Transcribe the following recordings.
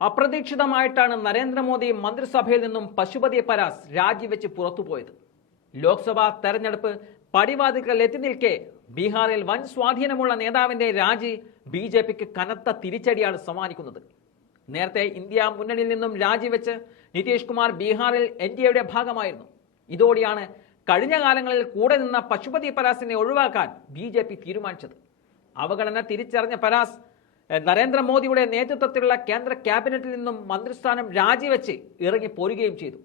അപ്രതീക്ഷിതമായിട്ടാണ് നരേന്ദ്രമോദി മന്ത്രിസഭയിൽ നിന്നും പശുപതി പരാസ് രാജിവെച്ച് പുറത്തുപോയത്. ലോക്സഭാ തെരഞ്ഞെടുപ്പ് പടിവാതിൽക്കൽ എത്തി നിൽക്കെ ബീഹാറിൽ വൻ സ്വാധീനമുള്ള നേതാവിന്റെ രാജി ബി.ജെ.പിക്ക് കനത്ത തിരിച്ചടിയാണ് സമ്മാനിക്കുന്നത്. നേരത്തെ ഇന്ത്യ മുന്നണിയിൽ നിന്നും രാജിവെച്ച് നിതീഷ് കുമാർ ബീഹാറിൽ എൻ.ഡി.എയുടെ ഭാഗമായിരുന്നു. ഇതോടെയാണ് കഴിഞ്ഞ കാലങ്ങളിൽ കൂടെ നിന്ന പശുപതി പരാസിനെ ഒഴിവാക്കാൻ ബി.ജെ.പി തീരുമാനിച്ചത്. അവഗണന തിരിച്ചറിഞ്ഞ പരാസ് നരേന്ദ്രമോദിയുടെ നേതൃത്വത്തിലുള്ള കേന്ദ്ര ക്യാബിനറ്റിൽ നിന്നും മന്ത്രിസ്ഥാനം രാജിവെച്ച് ഇറങ്ങി പോരുകയും ചെയ്തു.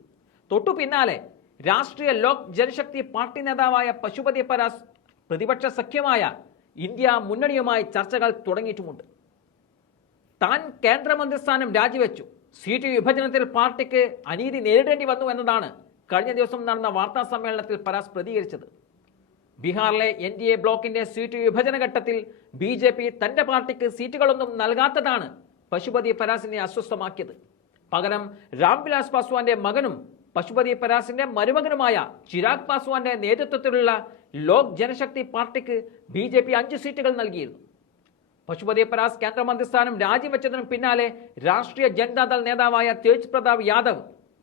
തൊട്ടു പിന്നാലെ രാഷ്ട്രീയ ലോക് ജനശക്തി പാർട്ടി നേതാവായ പശുപതി പരാസ് പ്രതിപക്ഷ സഖ്യമായ ഇന്ത്യ മുന്നണിയുമായി ചർച്ചകൾ തുടങ്ങിയിട്ടുമുണ്ട്. താൻ കേന്ദ്രമന്ത്രിസ്ഥാനം രാജിവെച്ചു, സീറ്റ് വിഭജനത്തിൽ പാർട്ടിക്ക് അനീതി നേരിടേണ്ടി വന്നു എന്നതാണ് കഴിഞ്ഞ ദിവസം നടന്ന വാർത്താ സമ്മേളനത്തിൽ പരാസ് പ്രതികരിച്ചത്. ബീഹാറിലെ എൻ.ഡി.എ ബ്ലോക്കിന്റെ സീറ്റ് വിഭജന ഘട്ടത്തിൽ ബി.ജെ.പി തന്റെ പാർട്ടിക്ക് സീറ്റുകളൊന്നും നൽകാത്തതാണ് പശുപതി പരാസിനെ അസ്വസ്ഥമാക്കിയത്. പകരം രാംവിലാസ് പാസ്വാന്റെ മകനും പശുപതി പരാസിന്റെ മരുമകനുമായ ചിരാഗ് പാസ്വാന്റെ നേതൃത്വത്തിലുള്ള ലോക് ജനശക്തി പാർട്ടിക്ക് ബി.ജെ.പി 5 സീറ്റുകൾ നൽകിയിരുന്നു. പശുപതി പരാസ് കേന്ദ്രമന്ത്രിസ്ഥാനം രാജിവെച്ചതിനു പിന്നാലെ രാഷ്ട്രീയ ജനതാദൾ നേതാവായ തേജ് പ്രതാപ് യാദവ്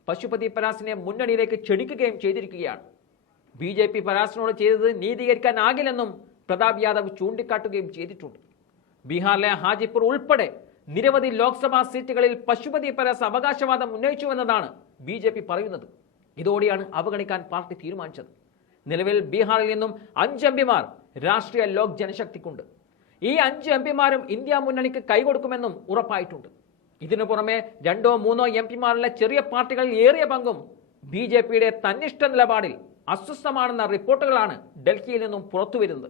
പശുപതി പരാസിനെ മുന്നണിയിലേക്ക് ക്ഷണിക്കുകയും ചെയ്തിരിക്കുകയാണ്. ബി.ജെ.പി പരാസിനോട് ചെയ്തത് നീതീകരിക്കാനാകില്ലെന്നും പ്രതാപ് യാദവ് ചൂണ്ടിക്കാട്ടുകയും ചെയ്തിട്ടുണ്ട്. ബീഹാറിലെ ഹാജിപ്പൂർ ഉൾപ്പെടെ നിരവധി ലോക്സഭാ സീറ്റുകളിൽ പശുപതി പരാസ് അവകാശവാദം ഉന്നയിച്ചുവെന്നതാണ് ബി.ജെ.പി പറയുന്നത്. ഇതോടെയാണ് അവഗണിക്കാൻ പാർട്ടി തീരുമാനിച്ചത്. നിലവിൽ ബീഹാറിൽ നിന്നും 5 എംപിമാർ രാഷ്ട്രീയ ലോക് ജനശക്തിക്കുണ്ട്. ഈ 5 എംപിമാരും ഇന്ത്യ മുന്നണിക്ക് കൈകൊടുക്കുമെന്നും ഉറപ്പായിട്ടുണ്ട്. ഇതിനു പുറമെ 2 or 3 എംപിമാരുള്ള ചെറിയ പാർട്ടികളിൽ ഏറിയ പങ്കും ബി.ജെ.പിയുടെ തന്നിഷ്ട നിലപാടിൽ അസ്വസ്ഥമാണെന്ന റിപ്പോർട്ടുകളാണ് ഡൽഹിയിൽ നിന്നും പുറത്തുവരുന്നത്.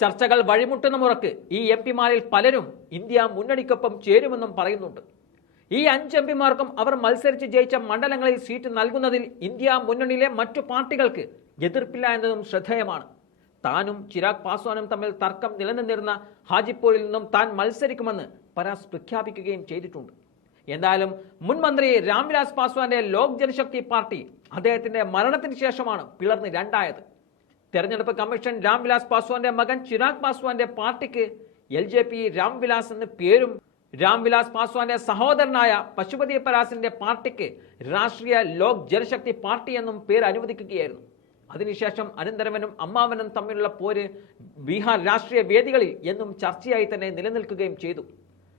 ചർച്ചകൾ വഴിമുട്ടുന്ന മുറക്ക് ഈ എംപിമാരിൽ പലരും ഇന്ത്യ മുന്നണിക്കൊപ്പം ചേരുമെന്നും പറയുന്നുണ്ട്. ഈ 5 എംപിമാർക്കും അവർ മത്സരിച്ച് ജയിച്ച മണ്ഡലങ്ങളിൽ സീറ്റ് നൽകുന്നതിൽ ഇന്ത്യ മുന്നണിയിലെ മറ്റു പാർട്ടികൾക്ക് എതിർപ്പില്ല എന്നതും ശ്രദ്ധേയമാണ്. താനും ചിരാഗ് പാസ്വാനും തമ്മിൽ തർക്കം നിലനിന്നിരുന്ന ഹാജിപ്പൂരിൽ നിന്നും താൻ മത്സരിക്കുമെന്ന് പരാസ് പ്രഖ്യാപിക്കുകയും ചെയ്തിട്ടുണ്ട്. എന്തായാലും മുൻ മന്ത്രി രാംവിലാസ് പാസ്വാന്റെ ലോക് ജനശക്തി പാർട്ടി അദ്ദേഹത്തിന്റെ മരണത്തിന് ശേഷമാണ് പിളർന്ന് രണ്ടായത്. തെരഞ്ഞെടുപ്പ് കമ്മീഷൻ രാംവിലാസ് പാസ്വാന്റെ മകൻ ചിരാഗ് പാസ്വാന്റെ പാർട്ടിക്ക് LJP രാംവിലാസ് എന്ന പേരും രാംവിലാസ് പാസ്വാന്റെ സഹോദരനായ പശുപതി പരാസിന്റെ പാർട്ടിക്ക് രാഷ്ട്രീയ ലോക് ജനശക്തി പാർട്ടി എന്നും പേര് അനുവദിക്കുകയായിരുന്നു. അതിനുശേഷം അനന്തരവനും അമ്മാവനും തമ്മിലുള്ള പോര് ബീഹാർ രാഷ്ട്രീയ വേദികളിൽ എന്നും ചർച്ചയായി തന്നെ നിലനിൽക്കുകയും ചെയ്തു.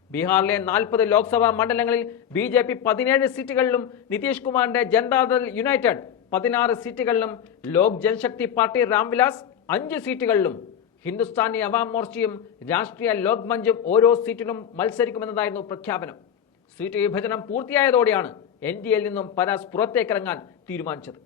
ബീഹാറിലെ 40 ലോക്സഭാ മണ്ഡലങ്ങളിൽ ബി.ജെ.പി 17 സീറ്റുകളിലും നിതീഷ് കുമാറിന്റെ ജനതാദൾ യുണൈറ്റഡ് 16 സീറ്റുകളിലും ലോക് ജനശക്തി പാർട്ടി രാംവിലാസ് 5 സീറ്റുകളിലും ഹിന്ദുസ്ഥാനി അവാം മോർച്ചയും രാഷ്ട്രീയ ലോക് മഞ്ചും ഓരോ സീറ്റിലും മത്സരിക്കുമെന്നതായിരുന്നു പ്രഖ്യാപനം. സീറ്റ് വിഭജനം പൂർത്തിയായതോടെയാണ് എൻ.ഡി.എയിൽ നിന്നും പരാസ് പുറത്തേക്കിറങ്ങാൻ തീരുമാനിച്ചത്.